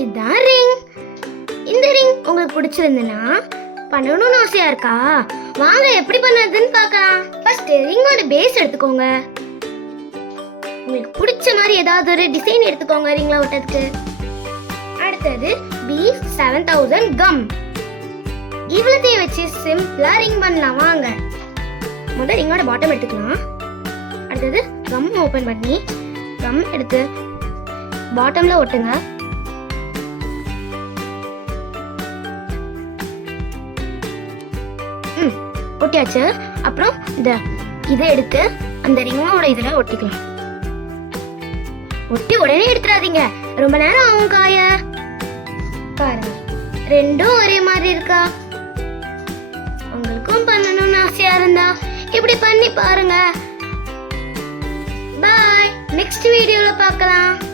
இதுதான் ரிங். இந்த ரிங் உங்களுக்கு பிடிச்சிருந்துன்னா பண்ணணும்னு ஆசையா இருக்கா? வாங்க எப்படி பண்ணுறதுன்னு பார்க்கலாம். ஃபர்ஸ்ட் ரிங்கோட பேஸ் எடுத்துக்கோங்க. உங்களுக்கு பிடிச்ச மாதிரி ஏதாவது ஒரு டிசைன் எடுத்துக்கோங்க ரிங்ல ஒட்டதுக்கு. அடுத்தது B7000 கம். இவ்வளத்தையும் வச்சு சிம்பிளா ரிங் பண்ணலாம். வாங்க முதல்ல ரிங்கோட பாட்டம் எடுத்துக்கலாம். அடுத்தது கம் ஓபன் பண்ணி கம் எடுத்து பாட்டம்ல ஒட்டுங்க. ஒட்டியாச்சு. அப்புறம் இதை எடுத்து அந்த ரிங்கோட இதுல ஒட்டிக்கலாம். ஒட்டி உடனே எடுத்துடாதீங்க, ரொம்ப நேரம் ஆகும் காய. பாருங்க ரெண்டும் ஒரே மாதிரி இருக்கா? உங்களுக்கும் பண்ணணும்னு ஆசையா இருந்தா இப்படி பண்ணி பாருங்க. பாய், நெக்ஸ்ட் வீடியோல பார்க்கலாம்.